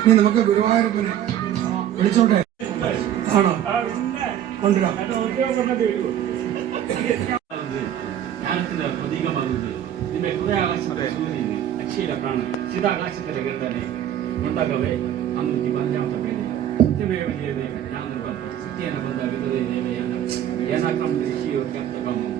ഇനി നമുക്ക് ഗുരുവായൂരപ്പനെ വിളിച്ചോട്ടെ ആണോ കൊണ്ടുവരാം ಜ್ಞಾನದ ಪ್ರತೀಕವಾಗುವುದು ನಿಮ್ಮ ಹೃದಯಾಕಾಶದ ಸೂರ್ಯನಿಗೆ ಅಕ್ಷೀರ ಪ್ರಾಣ ಚಿದಾಕಾಶದ ಗೆದ್ದನೆ ಮುಂದಾಗವೇ ಅನ್ನುತಿ ಪಂಚಾಮತ ಬೇರೆ ಸತ್ಯಮೇವ ಜಯದೆ ಜ್ಞಾನದ ಬಂದ ಸತ್ಯನ ಬಂದ ವಿಧದೆ ದೇವಯಾನ ಯನಾಕ್ರಮ ಋಷಿಯೋ ಕ್ಯಾಪ್ತಕಮ ಸತ್ಯಸ್ಯ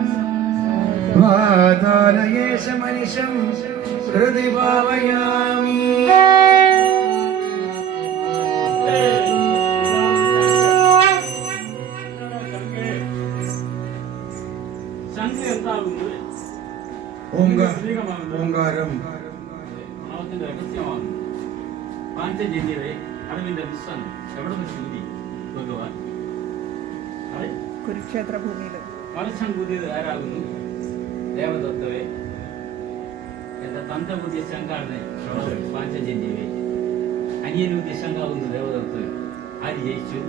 വാതാലയേശ മനുഷ്യം ഹൃദി ഭാവയാമി ഓങ്കാരം ഭാവത്തിന്റെ രഹസ്യമാണ് പാഞ്ചജന്യരെ അറിവിന്റെ വിശ്വൻ എവിടെ നിന്ന് ചൂതി ഭഗവാൻ? കുരുക്ഷേത്ര ഭൂമിയിൽ കലശം പുതിയത് ആരാകുന്നു? ദേവദത്തവേ എന്റെ തന്റെ പുതിയ ശങ്കാണ് പാഞ്ചജന്യവേ അനിയൻ പുതിയ ശങ്കാവുന്നു ദേവദത്ത് ആര് ജയിച്ചു?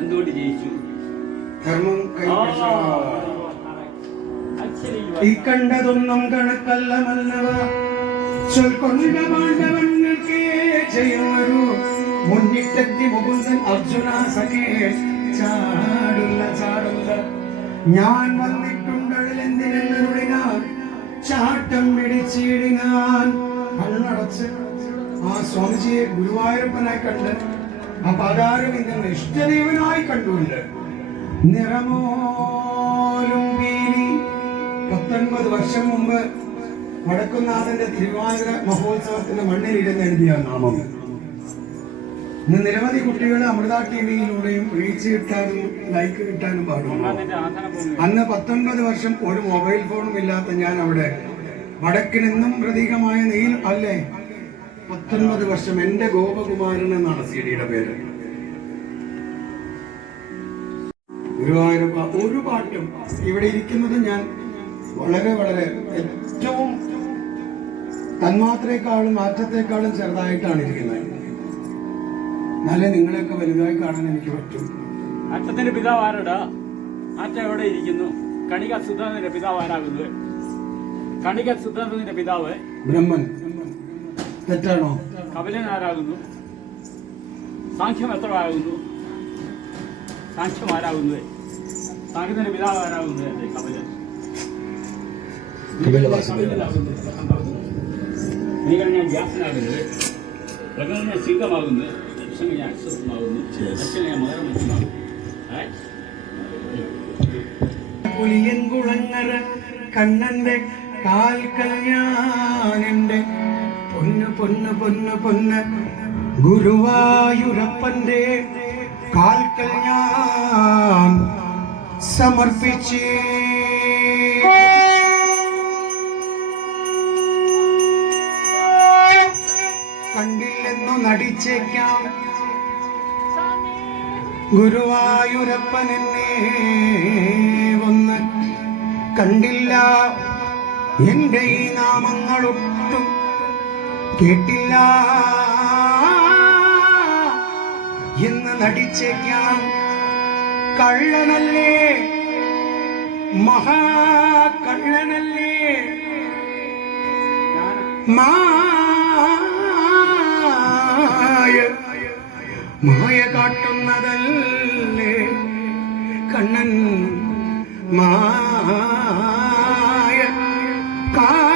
എന്തുകൊണ്ട് ജയിച്ചു? ധർമ്മം ഈ കണ്ടതൊന്നും കണക്കല്ല മല്ലവ. ചൊൽക്കൊണ്ട പാണ്ഡവങ്ങൾക്ക് ജയം വരൂ മുന്നിട്ടെത്തി മുകുന്ദൻ അർജുന സഖേ. ചാടുള്ള ചാടുള്ള ഞാൻ വന്നിട്ടുണ്ടതിലെന്തിനെന്നുടിനാൻ ചാട്ടം പിടിച്ചിടിനാൻ കണ്ണടച്ച് ആ സ്വാമിജിയെ ഗുരുവായൂരപ്പനായി കണ്ട് ആ പകാരം ഇന്ന് ഇഷ്ടദേവനായി കണ്ടുണ്ട് നിറമോലും വീരി പത്തൊൻപത് വർഷം മുമ്പ് വടക്കുന്നാഥന്റെ തിരുവാതിര മഹോത്സവത്തിന്റെ മണ്ണിലിരുന്ന് എഴുതിയ നാമം. ഇന്ന് നിരവധി കുട്ടികൾ അമൃത ടി വിയിലൂടെയും റീച്ച് കിട്ടാനും ലൈക്ക് കിട്ടാനും പാടുന്നു അന്ന് പത്തൊൻപത് വർഷം ഒരു മൊബൈൽ ഫോണും ഇല്ലാത്ത ഞാൻ അവിടെ വടക്കിനെന്നും പ്രതീകമായ നീൽ അല്ലേ? പത്തൊൻപത് വർഷം എന്റെ ഗോപകുമാരൻ എന്നാണ് സി ഡിയുടെ പേര് ഗുരുവായൂരപ്പ ഒരു പാട്ടും ഇവിടെ ഇരിക്കുന്നത് ഞാൻ വളരെ വളരെ ഏറ്റവും തന്മാത്രയെക്കാളും മാറ്റത്തെക്കാളും ചെറുതായിട്ടാണ് ഇരിക്കുന്നത്. എന്നാലേ നിങ്ങളെയൊക്കെ വലുതായി കാണാൻ എനിക്ക് പറ്റും. അച്ഛത്തിന്റെ പിതാവ് ആരടാ? അച്ഛൻ എവിടെ ഇരിക്കുന്നു? കണിക സുധാന്തന്റെ പിതാവ് ആരാകുന്നത്? കണിക സുധാന്തന്റെ പിതാവ്? ബ്രഹ്മൻ. തെറ്റാണോ? കപിലൻ ആരാകുന്നു? സാഖ്യം എത്ര ആകുന്നു? സാഖ്യം ആരാകുന്നത്? സാഖ്യത്തിന്റെ പിതാവ് ആരാകുന്നത്? അല്ലേ കപിലൻ. പ്രകൃതി ഞാൻ പ്രകടന സിംഹമാകുന്നത് ദർശന അശ്വത്വമാകുന്നു അച്ഛനെ മകരമച്ചമാകുന്നു പുലിയൻകുളങ്ങര കണ്ണന്റെ കാൽ ഞാനെന്റെ പൊന്നു പൊന്നു പൊന്നു പൊന്ന് ഗുരുവായൂരപ്പന്റെ കാൽ ഞാൻ സമർപ്പിച്ചേ. കണ്ടില്ലെന്നു നടിച്ചേക്കാം. ഗുരുവായൂരപ്പൻ എന്നെ ഒന്ന് കണ്ടില്ല. എന്റെ ഈ നാമങ്ങളൊട്ടും കേട്ടില്ല. എന്ന് നടിച്ചേക്കാം. കള്ളനല്ലേ? മഹാകള്ളനല്ലേ? മായ മായ കാട്ടുന്നതല്ലേ? കണ്ണൻ മായ കാട്ടുന്നതല്ലേ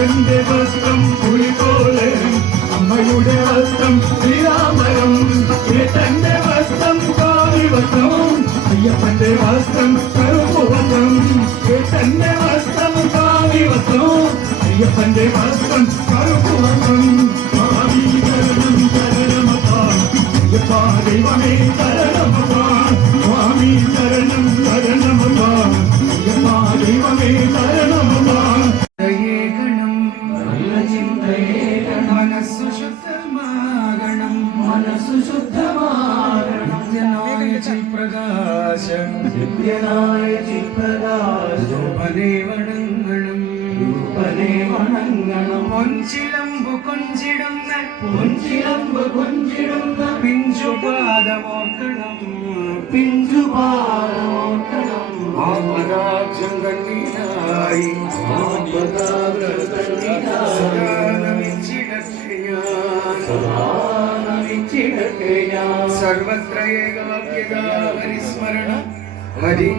അച്ഛന്റെ വസ്ത്രം പുലി പോലെ അമ്മയുടെ വസ്ത്രം നിരാമരം ഏട്ടന്റെ വസ്ത്രം കാവി വസ്ത്രം അയ്യപ്പന്റെ വസ്ത്രം കറുപ്പ് വസ്ത്രം ഏട്ടന്റെ വസ്ത്രം കാവി വസ്ത്രം അയ്യപ്പന്റെ വസ്ത്രം കറുപ്പ് വസ്ത്രം ഭാവി ശരണം ശരണമപ്പ അയ്യപ്പ ദൈവമേ ശരണമപ്പ ചിൽപ്രകാശം നിത്യനായ ചിൽപ്രകാശം രൂപനെ വണങ്ങണം രൂപനെ വണങ്ങണം പൊൻചിലമ്പു കൊഞ്ചിടുന്ന പൊൻചിലമ്പു കൊഞ്ചിടുന്ന പിഞ്ചുപാദമോക്കണം പിഞ്ചുപാദമോർക്കണം. ആത്മരാജ്യം കണ്ണീരായി സർവത്ര यदा हरिस्मरण हरि